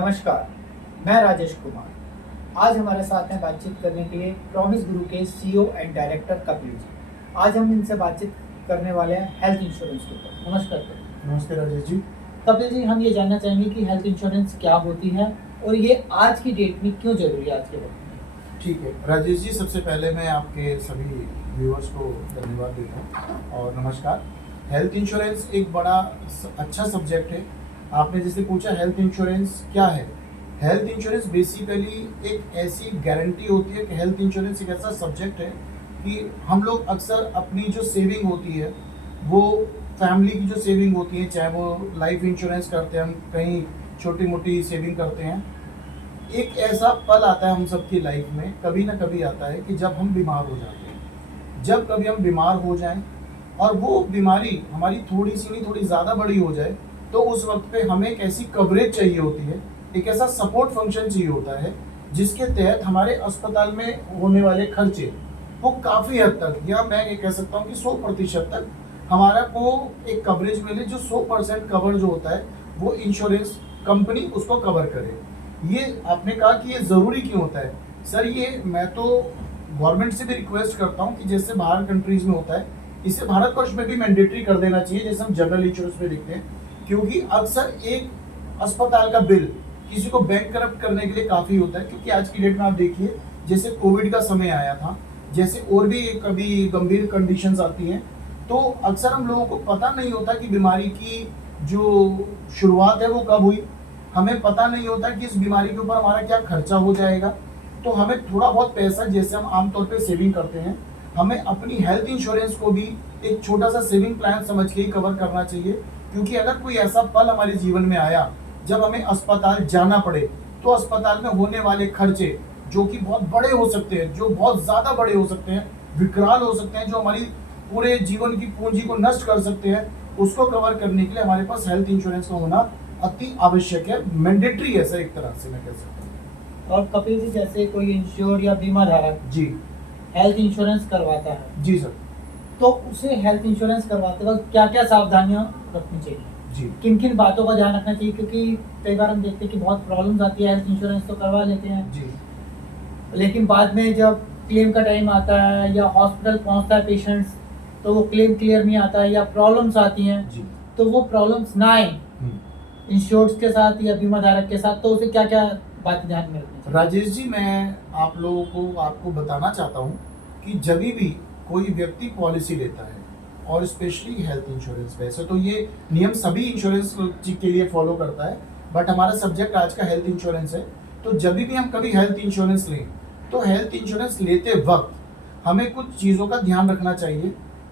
नमस्कार, मैं राजेश कुमार। आज हमारे साथ हैं बातचीत करने के लिए प्रॉमिस गुरु के CEO and director Kapil ji. आज हम इनसे बातचीत करने वाले हैं हेल्थ इंश्योरेंस के ऊपर। नमस्कार कपिल। नमस्ते राजेश जी। कपिल जी, हम ये जानना चाहेंगे कि हेल्थ इंश्योरेंस क्या होती है और ये आज की डेट में क्यों जरूरी है, आज के वक्त में। ठीक है राजेश जी, सबसे पहले मैं आपके सभी व्यूअर्स को धन्यवाद देता हूँ और नमस्कार। हेल्थ इंश्योरेंस एक बड़ा अच्छा सब्जेक्ट है। आपने जैसे पूछा हेल्थ इंश्योरेंस क्या है। हेल्थ इंश्योरेंस बेसिकली एक ऐसी गारंटी होती है कि हेल्थ इंश्योरेंस एक ऐसा सब्जेक्ट है कि हम लोग अक्सर अपनी जो सेविंग होती है वो फैमिली की जो सेविंग होती है, चाहे वो लाइफ इंश्योरेंस करते हैं, हम कहीं छोटी मोटी सेविंग करते हैं, एक ऐसा पल आता है हम सबकी लाइफ में, कभी ना कभी आता है कि जब हम बीमार हो जाते हैं। जब कभी हम बीमार हो जाएं और वो बीमारी हमारी थोड़ी सी नहीं थोड़ी ज़्यादा बड़ी हो जाए, तो उस वक्त पे हमें एक ऐसी कवरेज चाहिए होती है, एक ऐसा सपोर्ट फंक्शन चाहिए होता है जिसके तहत हमारे अस्पताल में होने वाले खर्चे वो काफ़ी हद तक, या मैं ये कह सकता हूँ कि 100% तक हमारा को एक कवरेज मिले, जो 100% कवर जो होता है वो इंश्योरेंस कंपनी उसको कवर करे। ये आपने कहा कि ये ज़रूरी क्यों होता है। सर, ये मैं तो गवर्नमेंट से भी रिक्वेस्ट करता हूँ कि जैसे बाहर कंट्रीज में होता है, इसे भारतवर्ष में भी मैंडेटरी कर देना चाहिए, जैसे हम जनरल इंश्योरेंस में देखते हैं। क्योंकि अक्सर एक अस्पताल का बिल किसी को बैंक करप्ट करने के लिए काफ़ी होता है। क्योंकि आज की डेट में आप देखिए, जैसे कोविड का समय आया था, जैसे और भी कभी गंभीर कंडीशंस आती हैं, तो अक्सर हम लोगों को पता नहीं होता कि बीमारी की जो शुरुआत है वो कब हुई। हमें पता नहीं होता कि इस बीमारी के ऊपर हमारा क्या खर्चा हो जाएगा। तो हमें थोड़ा बहुत पैसा, जैसे हम आमतौर पे सेविंग करते हैं, हमें अपनी हेल्थ इंश्योरेंस को भी एक छोटा सा सेविंग प्लान समझ के ही कवर करना चाहिए। क्योंकि अगर कोई ऐसा पल हमारे जीवन में आया जब हमें अस्पताल जाना पड़े, तो अस्पताल में होने वाले खर्चे जो कि बहुत बड़े हो सकते हैं, जो बहुत ज़्यादा बड़े हो सकते हैं, विकराल हो सकते हैं, जो हमारी पूरे जीवन की पूंजी को नष्ट कर सकते हैं, उसको कवर करने के लिए हमारे पास हेल्थ इंश्योरेंस का होना अति आवश्यक है, मैंडेटरी है सर, एक तरह से मैं कह सकता हूँ। और कपिल जी, जैसे कोई इंश्योर्ड या बीमा धारक जी हेल्थ इंश्योरेंस करवाता है, जी सर। तो उसे हेल्थ इंश्योरेंस करवाते वक्त क्या क्या सावधानियां रखनी चाहिए, जी किन किन बातों का ध्यान रखना चाहिए? क्योंकि कई बार हम देखते हैं कि बहुत प्रॉब्लम्स आती है, हेल्थ इंश्योरेंस तो करवा लेते हैं, जी लेकिन बाद में जब क्लेम का टाइम आता है या हॉस्पिटल पहुंचता है पेशेंट्स, तो वो क्लेम क्लियर नहीं आता है या प्रॉब्लम्स आती हैं, जी तो वो प्रॉब्लम्स ना आए इंश्योर्ड के साथ या बीमा धारक के साथ, तो उसे क्या क्या बातें ध्यान में रखनी चाहिए? राजेश जी, मैं आप लोगों को आपको बताना चाहता हूँ कि जब भी कोई व्यक्ति पॉलिसी लेता है, और स्पेशली हेल्थ इंश्योरेंस, वैसे तो ये नियम सभी इंश्योरेंस के लिए फॉलो करता है, बट हमारा सब्जेक्ट आज का हेल्थ इंश्योरेंस है। तो जब भी हम कभी हेल्थ इंश्योरेंस लें, तो हेल्थ इंश्योरेंस लेते वक्त हमें कुछ चीज़ों का ध्यान रखना चाहिए।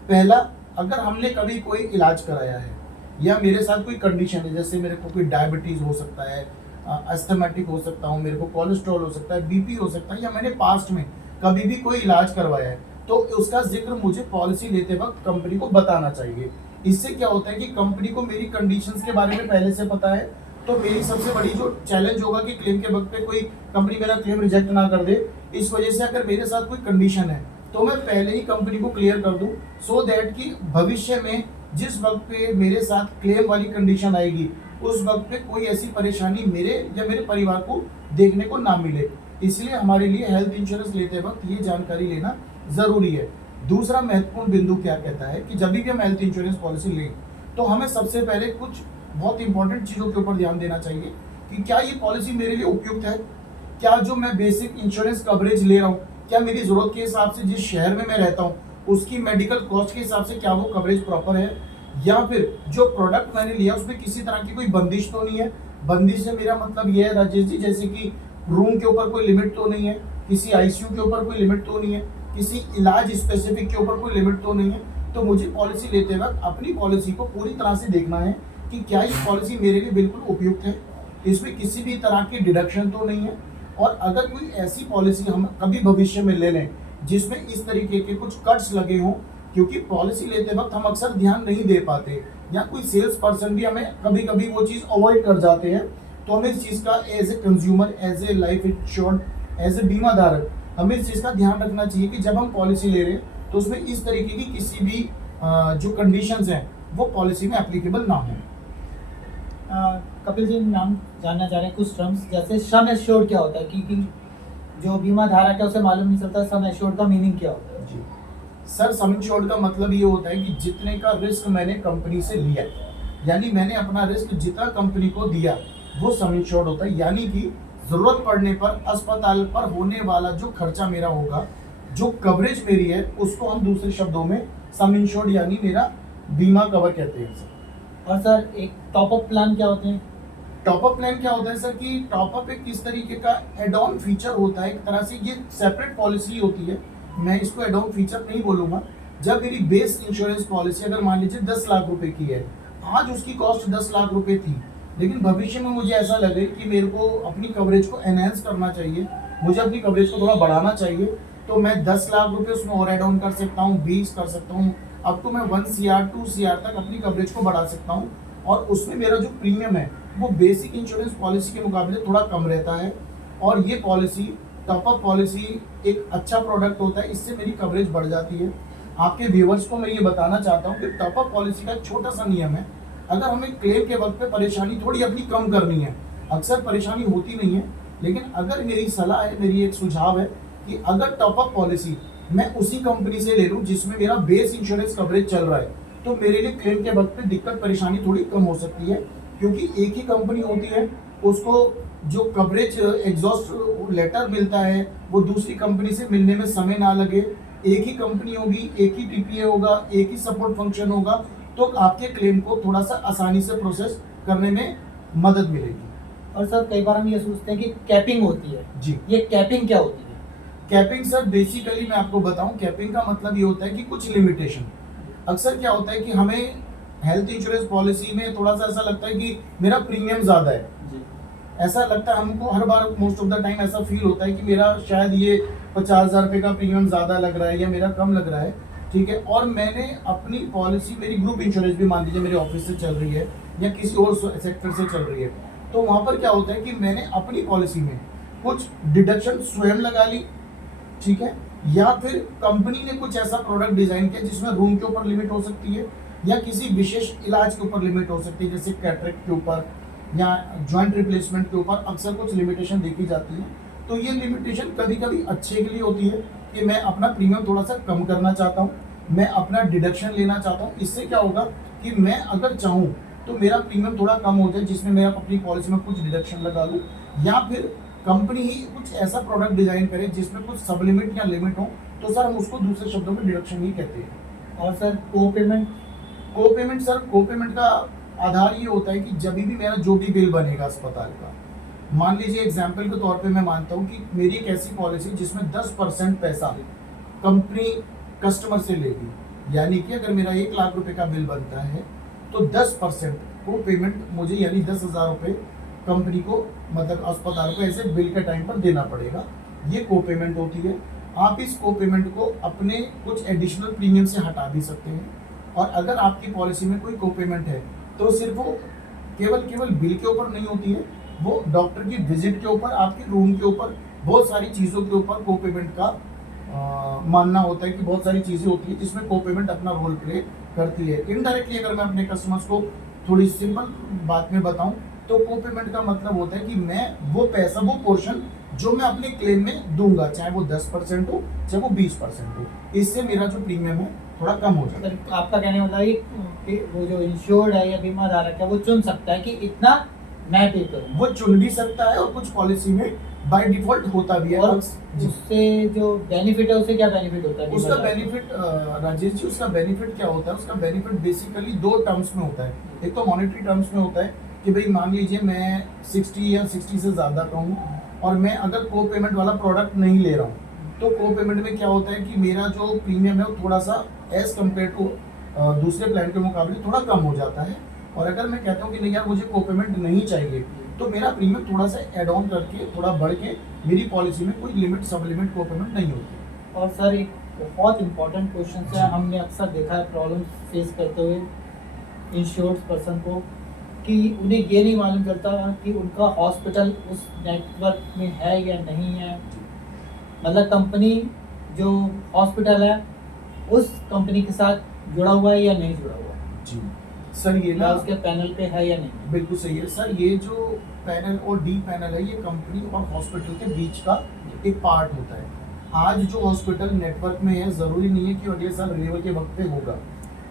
पहला, अगर हमने कभी कोई इलाज कराया है या मेरे साथ कोई कंडीशन है, जैसे मेरे को कोई डायबिटीज़ हो सकता है, अस्थमेटिक हो सकता हूँ, मेरे को कोलेस्ट्रॉल हो सकता है, बीपी हो सकता है, या मैंने पास्ट में कभी भी कोई इलाज करवाया है, तो उसका जिक्र मुझे पॉलिसी लेते वक्त कंपनी को बताना चाहिए। इससे क्या होता है कि कंपनी को मेरी कंडीशंस के बारे में पहले से पता है, तो मेरी सबसे बड़ी जो चैलेंज होगा कि क्लेम के वक्त पे कोई कंपनी मेरा क्लेम रिजेक्ट ना कर दे। इस वजह से अगर मेरे साथ कोई कंडीशन है, तो मैं पहले ही कंपनी को क्लियर कर दूं, सो दैट कि भविष्य में जिस वक्त पे मेरे साथ क्लेम वाली कंडीशन आएगी, उस वक्त पे कोई ऐसी परेशानी मेरे या मेरे परिवार को देखने को ना मिले। इसलिए हमारे लिए हेल्थ इंश्योरेंस लेते वक्त ये जानकारी लेना ज़रूरी है। दूसरा महत्वपूर्ण बिंदु क्या कहता है कि जब भी हम हेल्थ इंश्योरेंस पॉलिसी लें, तो हमें सबसे पहले कुछ बहुत इंपॉर्टेंट चीज़ों के ऊपर ध्यान देना चाहिए कि क्या ये पॉलिसी मेरे लिए उपयुक्त है, क्या जो मैं बेसिक इंश्योरेंस कवरेज ले रहा हूँ, क्या मेरी ज़रूरत के हिसाब से, जिस शहर में मैं रहता हूँ उसकी मेडिकल कॉस्ट के हिसाब से क्या वो कवरेज प्रॉपर है, या फिर जो प्रोडक्ट मैंने लिया उसमें किसी तरह की कोई बंदिश तो नहीं है। बंदिश से मेरा मतलब ये है राजेश जी, जैसे कि रूम के ऊपर कोई लिमिट तो नहीं है, किसी आईसीयू के ऊपर कोई लिमिट तो नहीं है, किसी इलाज स्पेसिफिक के ऊपर कोई लिमिट तो नहीं है। तो मुझे पॉलिसी लेते वक्त अपनी पॉलिसी को पूरी तरह से देखना है कि क्या ये पॉलिसी मेरे लिए बिल्कुल उपयुक्त है, इसमें किसी भी तरह की डिडक्शन तो नहीं है। और अगर कोई ऐसी पॉलिसी हम कभी भविष्य में ले लें जिसमें इस तरीके के कुछ कट्स लगे हों, क्योंकि पॉलिसी लेते वक्त हम अक्सर ध्यान नहीं दे पाते, या कोई सेल्स पर्सन भी हमें कभी कभी वो चीज़ अवॉइड कर जाते हैं, तो हमें इस चीज़ का as a consumer, as a life insured, as a बीमा धारक, हमें इस चीज़ का ध्यान रखना चाहिए कि जब हम पॉलिसी ले रहे हैं तो उसमें इस तरीके की किसी भी जो कंडीशंस हैं वो पॉलिसी में एप्लीकेबल ना हो। कपिल जी, नाम जानना चाह रहे हैं कुछ टर्म्स, जैसे सम एश्योर्ड क्या होता है, क्योंकि जो बीमा धारक है उसे मालूम नहीं चलता सम एश्योर्ड का मीनिंग क्या होता है। जी सर, सम इंश्योर्ड का मतलब ये होता है कि जितने का रिस्क मैंने कंपनी से लिया, यानी मैंने अपना रिस्क जितना कंपनी को दिया वो सम इंश्योर्ड होता है। यानी कि जरूरत पड़ने पर अस्पताल पर होने वाला जो खर्चा मेरा होगा, जो कवरेज मेरी है, उसको हम दूसरे शब्दों में सम इंश्योर्ड यानी मेरा बीमा कवर कहते हैं सर। और सर एक टॉप अप प्लान क्या होते हैं? टॉप अप प्लान क्या होता है सर कि टॉप अप एक इस तरीके का एड ऑन फीचर होता है, एक तरह से ये सेपरेट पॉलिसी होती है, मैं इसको एड ऑन फीचर नहीं बोलूंगा। जब मेरी बेस इंश्योरेंस पॉलिसी अगर मान लीजिए 10 लाख रुपए की है, आज उसकी कॉस्ट 10 लाख रुपए थी, लेकिन भविष्य में मुझे ऐसा लगे कि मेरे को अपनी कवरेज को एनहेंस करना चाहिए, मुझे अपनी कवरेज को थोड़ा बढ़ाना चाहिए, तो मैं 10 लाख रुपए उसमें और एड ऑन कर सकता हूँ, 20 कर सकता हूँ, अप टू मैं 1 CR 2 CR तक अपनी कवरेज को बढ़ा सकता हूँ। और उसमें मेरा जो प्रीमियम है वो बेसिक इंश्योरेंस पॉलिसी के मुकाबले थोड़ा कम रहता है। और ये पॉलिसी, टॉप अप पॉलिसी एक अच्छा प्रोडक्ट होता है, इससे मेरी कवरेज बढ़ जाती है। आपके व्यूवर्स को मैं ये बताना चाहता हूँ कि टॉप अप पॉलिसी का एक छोटा सा नियम है, अगर हमें क्लेम के वक्त पे परेशानी थोड़ी अपनी कम करनी है, अक्सर परेशानी होती नहीं है, लेकिन अगर मेरी सलाह है, मेरी एक सुझाव है कि अगर टॉप अप पॉलिसी मैं उसी कंपनी से ले लूँ जिसमें मेरा बेस इंश्योरेंस कवरेज चल रहा है, तो मेरे लिए क्लेम के वक्त पे दिक्कत परेशानी थोड़ी कम हो सकती है, क्योंकि एक ही कंपनी होती है, उसको जो कवरेज एग्जॉस्ट लेटर मिलता है वो दूसरी कंपनी से मिलने में समय ना लगे, एक ही कंपनी होगी, एक ही TPA होगा, एक ही सपोर्ट फंक्शन होगा, तो आपके क्लेम को थोड़ा सा आसानी से प्रोसेस करने में मदद मिलेगी। और सर कई बार हम ये सोचते हैं कि कैपिंग होती है जी, ये कैपिंग क्या होती है? कैपिंग सर बेसिकली मैं आपको बताऊं, कैपिंग का मतलब ये होता है कि कुछ लिमिटेशन। अक्सर क्या होता है कि हमें हेल्थ इंश्योरेंस पॉलिसी में थोड़ा सा ऐसा लगता है कि मेरा प्रीमियम ज़्यादा है, जी। ऐसा लगता है हमको हर बार, मोस्ट ऑफ द टाइम ऐसा फील होता है कि मेरा शायद ये 50,000 रुपये का प्रीमियम ज़्यादा लग रहा है या मेरा कम लग रहा है, ठीक है। और मैंने अपनी पॉलिसी, मेरी ग्रुप इंश्योरेंस भी मान लीजिए मेरे ऑफिस से चल रही है या किसी और सेक्टर से चल रही है, तो वहाँ पर क्या होता है कि मैंने अपनी पॉलिसी में कुछ डिडक्शन स्वयं लगा ली, ठीक है, या फिर कंपनी ने कुछ ऐसा प्रोडक्ट डिजाइन किया जिसमें रूम के ऊपर लिमिट हो सकती है या किसी विशेष इलाज के ऊपर लिमिट हो सकती है, जैसे कैटरेक्ट के ऊपर या जॉइंट रिप्लेसमेंट के ऊपर अक्सर कुछ लिमिटेशन देखी जाती है। तो ये लिमिटेशन कभी कभी अच्छे के लिए होती है कि मैं अपना प्रीमियम थोड़ा सा कम करना चाहता हूँ, मैं अपना डिडक्शन लेना चाहता हूँ। इससे क्या होगा कि मैं अगर चाहूँ तो मेरा प्रीमियम थोड़ा कम हो जाए, जिसमें मैं अपनी पॉलिसी में कुछ डिडक्शन लगा लूँ, या फिर कंपनी ही कुछ ऐसा प्रोडक्ट डिजाइन करे जिसमें कुछ सब लिमिट या लिमिट हो, तो सर हम उसको दूसरे शब्दों में डिडक्शन ही कहते हैं। और सर को पेमेंट सर को पेमेंट का आधार ये होता है कि जब भी मेरा जो भी बिल बनेगा अस्पताल का, मान लीजिए एग्जाम्पल के तौर पे मैं मानता हूँ कि मेरी एक ऐसी पॉलिसी जिसमें 10% पैसा कंपनी कस्टमर से लेगी, यानी कि अगर मेरा 1 लाख रुपए का बिल बनता है तो 10% को पेमेंट मुझे, यानी 10,000 रुपये कंपनी को, मतलब अस्पताल को ऐसे बिल के टाइम पर देना पड़ेगा। ये को पेमेंट होती है। आप इस को पेमेंट को अपने कुछ एडिशनल प्रीमियम से हटा भी सकते हैं, और अगर आपकी पॉलिसी में कोई को पेमेंट है तो सिर्फ वो केवल बिल के ऊपर नहीं होती है, वो डॉक्टर की विजिट के ऊपर, आपके रूम के ऊपर, बहुत सारी चीज़ों के ऊपर को पेमेंट का मानना होता है कि बहुत सारी चीज़ें होती है जिसमें को पेमेंट अपना रोल प्ले करती है। इनडायरेक्टली अगर मैं अपने कस्टमर्स को थोड़ी सिंपल बात में बताऊं तो को पेमेंट का मतलब होता है कि मैं वो पैसा, वो पोर्शन जो मैं अपने क्लेम में दूंगा, चाहे वो 10% हो चाहे वो 20% हो, इससे मेरा जो प्रीमियम है थोड़ा कम हो जाता है। सर आपका कहने वाला है कि वो जो इंश्योर्ड है या बीमा धारक है वो चुन सकता है कि इतना मैं पे करूँ, वो चुन भी सकता है और कुछ पॉलिसी में बाय डिफॉल्ट होता भी है। और उससे जो बेनिफिट है उससे क्या बेनिफिट होता है? उसका बेनिफिट राजेश जी, उसका बेनिफिट क्या होता है? उसका बेनिफिट बेसिकली 2 टर्म्स में होता है। एक तो मॉनेटरी टर्म्स में होता है कि भाई मान लीजिए मैं 60 या 60 से ज़्यादा का हूँ और मैं अगर को पेमेंट वाला प्रोडक्ट नहीं ले रहा हूँ, तो को पेमेंट में क्या होता है कि मेरा जो प्रीमियम है वो थोड़ा सा एज कम्पेयर टू दूसरे प्लान के मुकाबले थोड़ा कम हो जाता है। और अगर मैं कहता हूँ कि नहीं यार मुझे को पेमेंट नहीं चाहिए, तो मेरा प्रीमियम थोड़ा सा एड ऑन करके थोड़ा बढ़ के मेरी पॉलिसी में कोई लिमिट सब लिमिट को पेमेंट नहीं होती। और सर एक बहुत इंपॉर्टेंट क्वेश्चन है, हमने अक्सर देखा है प्रॉब्लम फेस करते हुए इंश्योर्ड पर्सन को, कि उन्हें ये नहीं मालूम चलता कि उनका हॉस्पिटल उस नेटवर्क में है या नहीं है, मतलब कंपनी जो हॉस्पिटल है उस कंपनी के साथ जुड़ा हुआ है या नहीं जुड़ा हुआ है। जी सर ये या ना उसके पैनल पे है या नहीं? बिल्कुल सही है सर, ये जो पैनल और डी पैनल है ये कंपनी और हॉस्पिटल के बीच का एक पार्ट होता है। आज जो हॉस्पिटल नेटवर्क में है ज़रूरी नहीं है कि अगले साल रिन्यूअल के वक्त पे होगा।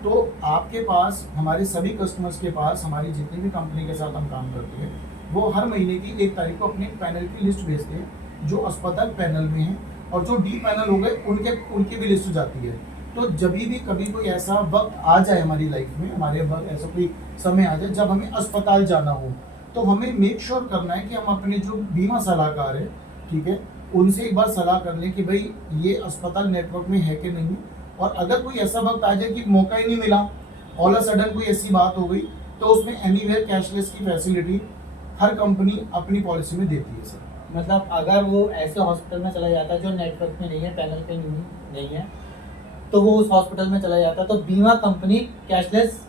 तो आपके पास, हमारे सभी कस्टमर्स के पास, हमारी जितनी भी कंपनी के साथ हम काम करते हैं, वो हर महीने की 1 तारीख को अपने पैनल की लिस्ट भेजते हैं जो अस्पताल पैनल में हैं, और जो डी पैनल हो गए उनकी भी लिस्ट जाती है। तो जब भी कभी कोई ऐसा वक्त आ जाए हमारी लाइफ में, हमारे वक्त ऐसा कोई समय आ जाए जब हमें अस्पताल जाना हो, तो हमें मेक श्योर करना है कि हम अपने जो बीमा सलाहकार है, ठीक है, उनसे एक बार सलाह कर लें कि भाई ये अस्पताल नेटवर्क में है कि नहीं। और अगर कोई ऐसा वक्त आ जाए कि मौका ही नहीं मिला, ऑल अ सडन कोई ऐसी बात हो गई, तो उसमें एनीवेयर कैशलेस की फैसिलिटी हर कंपनी अपनी पॉलिसी में देती है सर। मतलब अगर वो ऐसे हॉस्पिटल में चला जाता है जो नेटवर्क में नहीं है, पैनल पे नहीं है, तो वो उस हॉस्पिटल में चला जाता है, तो बीमा कंपनी कैशलेस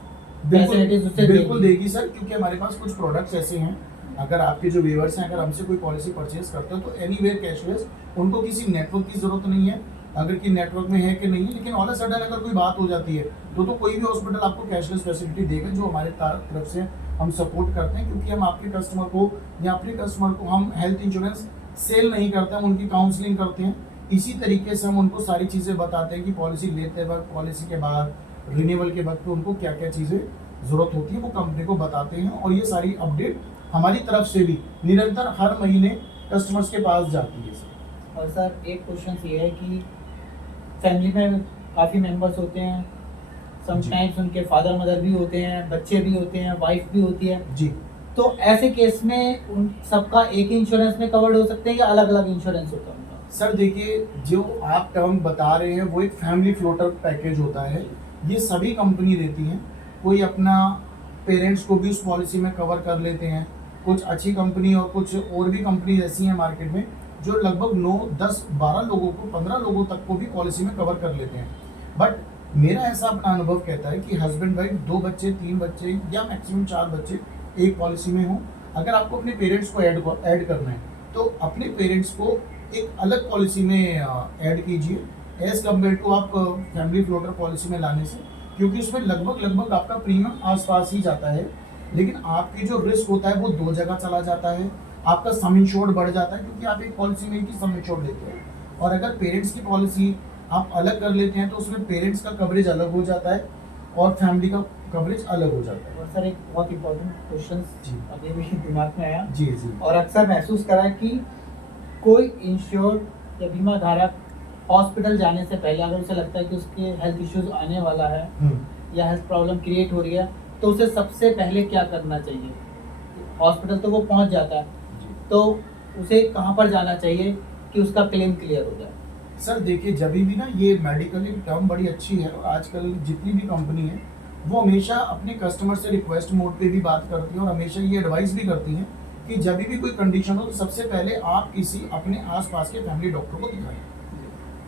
फैसिलिटीज उससे बिल्कुल देगी सर, क्योंकि हमारे पास कुछ प्रोडक्ट्स ऐसे हैं, अगर आपके जो व्यूअर्स हैं अगर हमसे कोई पॉलिसी परचेज करते हो तो एनीवेयर कैशलेस, उनको किसी नेटवर्क की जरूरत नहीं है, अगर कि नेटवर्क में है कि नहीं है, लेकिन ऑल सडन अगर कोई बात हो जाती है तो कोई भी हॉस्पिटल आपको कैशलेस फैसिलिटी देगा, जो हमारे तरफ से हम सपोर्ट करते हैं, क्योंकि हम आपके कस्टमर को या अपने कस्टमर को हम हेल्थ इंश्योरेंस सेल नहीं करते हैं, उनकी काउंसलिंग करते हैं। इसी तरीके से हम उनको सारी चीज़ें बताते हैं कि पॉलिसी लेते वक्त, पॉलिसी के बाद, रिन्यूअल के वक्त उनको क्या क्या चीज़ें ज़रूरत होती है वो कंपनी को बताते हैं, और ये सारी अपडेट हमारी तरफ से भी निरंतर हर महीने कस्टमर्स के पास जाती है सर। और सर एक क्वेश्चन ये है कि फैमिली में काफ़ी मेंबर्स होते हैं, समटाइम्स उनके फादर मदर भी होते हैं, बच्चे भी होते हैं, वाइफ भी होती है जी तो ऐसे केस में उन सबका एक ही इंश्योरेंस में कवर्ड हो सकते हैं या अलग अलग इंश्योरेंस होता है उनका? सर देखिए, जो आप टर्म बता रहे हैं वो एक फैमिली फ्लोटर पैकेज होता है, ये सभी कंपनी देती हैं। कोई अपना पेरेंट्स को भी उस पॉलिसी में कवर कर लेते हैं, कुछ अच्छी कंपनी और कुछ और भी कंपनी ऐसी हैं मार्केट में जो लगभग 9, 10, 12 लोगों को, 15 लोगों तक को भी पॉलिसी में कवर कर लेते हैं। बट मेरा ऐसा अपना अनुभव कहता है कि हस्बैंड वाइफ, 2 बच्चे, 3 बच्चे या मैक्सिमम 4 बच्चे एक पॉलिसी में हो, अगर आपको अपने पेरेंट्स को ऐड करना है तो अपने पेरेंट्स को एक अलग पॉलिसी में ऐड कीजिए एज कम्पेयर टू आप फैमिली फ्लोटर पॉलिसी में लाने से, क्योंकि उसमें लगभग आपका प्रीमियम आसपास ही जाता है, लेकिन आपकी जो रिस्क होता है वो 2 जगह चला जाता है, आपका सम इंश्योर्ड बढ़ जाता है, क्योंकि आप एक पॉलिसी में ही सम इंश्योर्ड लेते हैं। और अगर पेरेंट्स की पॉलिसी आप अलग कर लेते हैं तो उसमें पेरेंट्स का कवरेज अलग हो जाता है और फैमिली का कवरेज अलग हो जाता है। और सर एक बहुत इंपॉर्टेंट क्वेश्चन जी अभी भी दिमाग में आया जी जी और अक्सर महसूस करा कि कोई इंश्योर्ड या बीमा धारक हॉस्पिटल जाने से पहले अगर उसे लगता है कि उसके हेल्थ इश्यूज आने वाला है या हेल्थ प्रॉब्लम क्रिएट हो रही है, तो उसे सबसे पहले क्या करना चाहिए? हॉस्पिटल तो वो पहुंच जाता है, तो उसे कहाँ पर जाना चाहिए कि उसका क्लेम क्लियर हो जाए? सर देखिए, जब भी ना ये मेडिकली टर्म बड़ी अच्छी है और आजकल जितनी भी कंपनी है वो हमेशा अपने कस्टमर से रिक्वेस्ट मोड पे भी बात करती है और हमेशा ये एडवाइस भी करती हैं कि जब भी कोई कंडीशन हो तो सबसे पहले आप किसी अपने आसपास के फैमिली डॉक्टर को दिखाएं,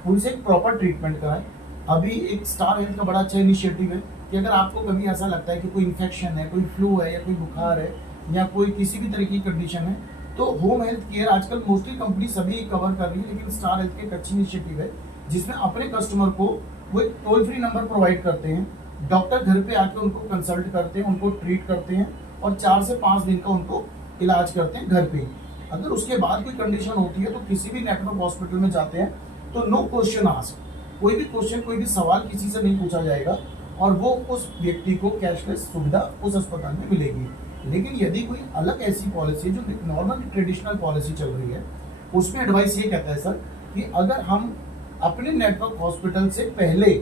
उनसे एक प्रॉपर ट्रीटमेंट कराएं। अभी एक स्टार हेल्थ का बड़ा अच्छा इनिशिएटिव है कि अगर आपको कभी ऐसा लगता है कि कोई इन्फेक्शन है, कोई फ्लू है या कोई बुखार है या कोई किसी भी तरह की कंडीशन है, तो होम हेल्थ केयर आजकल मोस्टली कंपनी सभी कवर कर रही है, लेकिन स्टार हेल्थ के एक अच्छी इनिशिएटिव है जिसमें अपने कस्टमर को वो एक टोल फ्री नंबर प्रोवाइड करते हैं, डॉक्टर घर पे आके उनको कंसल्ट करते हैं, उनको ट्रीट करते हैं और 4 से 5 दिन का उनको इलाज करते हैं घर पे। अगर उसके बाद कोई कंडीशन होती है तो किसी भी नेटवर्क हॉस्पिटल में जाते हैं तो नो क्वेश्चन आस्क, कोई भी क्वेश्चन, कोई भी सवाल किसी से नहीं पूछा जाएगा और वो उस व्यक्ति को कैशलेस सुविधा उस अस्पताल में मिलेगी। लेकिन यदि कोई अलग ऐसी पॉलिसी जो नॉर्मल ट्रेडिशनल पॉलिसी चल रही है, उसमें एडवाइस ये कहता है सर कि अगर हम अपने नेटवर्क हॉस्पिटल से पहले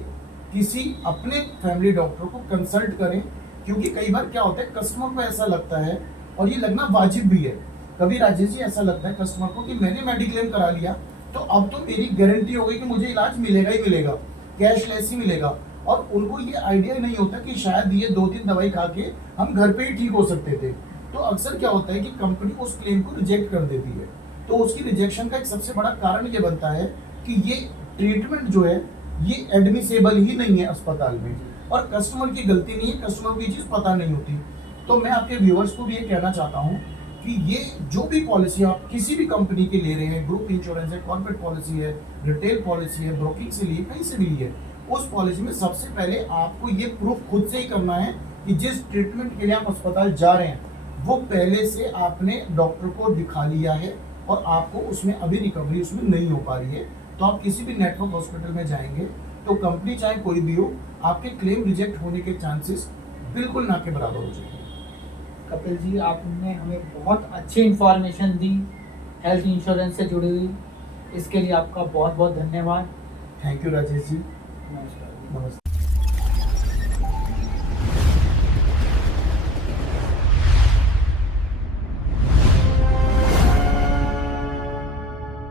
किसी अपने फैमिली डॉक्टर को कंसल्ट करें, क्योंकि कई बार क्या होता है कस्टमर को ऐसा लगता है और ये लगना वाजिब भी है, कभी राजेश जी ऐसा लगता है कस्टमर को कि मैंने मेडिक्लेम करा लिया तो अब तो मेरी गारंटी हो गई कि मुझे इलाज मिलेगा ही मिलेगा, कैशलेस ही मिलेगा, और उनको ये आइडिया नहीं होता कि शायद ये 2-3 दवाई खा के हम घर पे ही ठीक हो सकते थे। तो अक्सर क्या होता है कि कंपनी उस क्लेम को रिजेक्ट कर देती है, तो उसकी रिजेक्शन का एक सबसे बड़ा कारण ये बनता है कि ये ट्रीटमेंट जो है ये एडमिसेबल ही नहीं है अस्पताल में, और कस्टमर की गलती नहीं है, कस्टमर को ये चीज़ पता नहीं होती। तो मैं आपके व्यूअर्स को भी ये कहना चाहता हूँ कि ये जो भी पॉलिसी आप किसी भी कंपनी की ले रहे हैं, ग्रुप इंश्योरेंस है, कॉर्पोरेट पॉलिसी है, रिटेल पॉलिसी है, ब्रोकिंग से लिए, कहीं से भी लिए, उस पॉलिसी में सबसे पहले आपको ये प्रूफ खुद से ही करना है कि जिस ट्रीटमेंट के लिए आप अस्पताल जा रहे हैं वो पहले से आपने डॉक्टर को दिखा लिया है और आपको उसमें अभी रिकवरी उसमें नहीं हो पा रही है, तो आप किसी भी नेटवर्क हॉस्पिटल में जाएंगे तो कंपनी चाहे कोई भी हो, आपके क्लेम रिजेक्ट होने के चांसेस बिल्कुल ना के बराबर हो जाएंगे। कपिल जी, आपने हमें बहुत अच्छी इंफॉर्मेशन दी हेल्थ इंश्योरेंस से जुड़ी हुई, इसके लिए आपका बहुत बहुत धन्यवाद। Thank you Rajesh ji. नमस्कार। नमस्ते।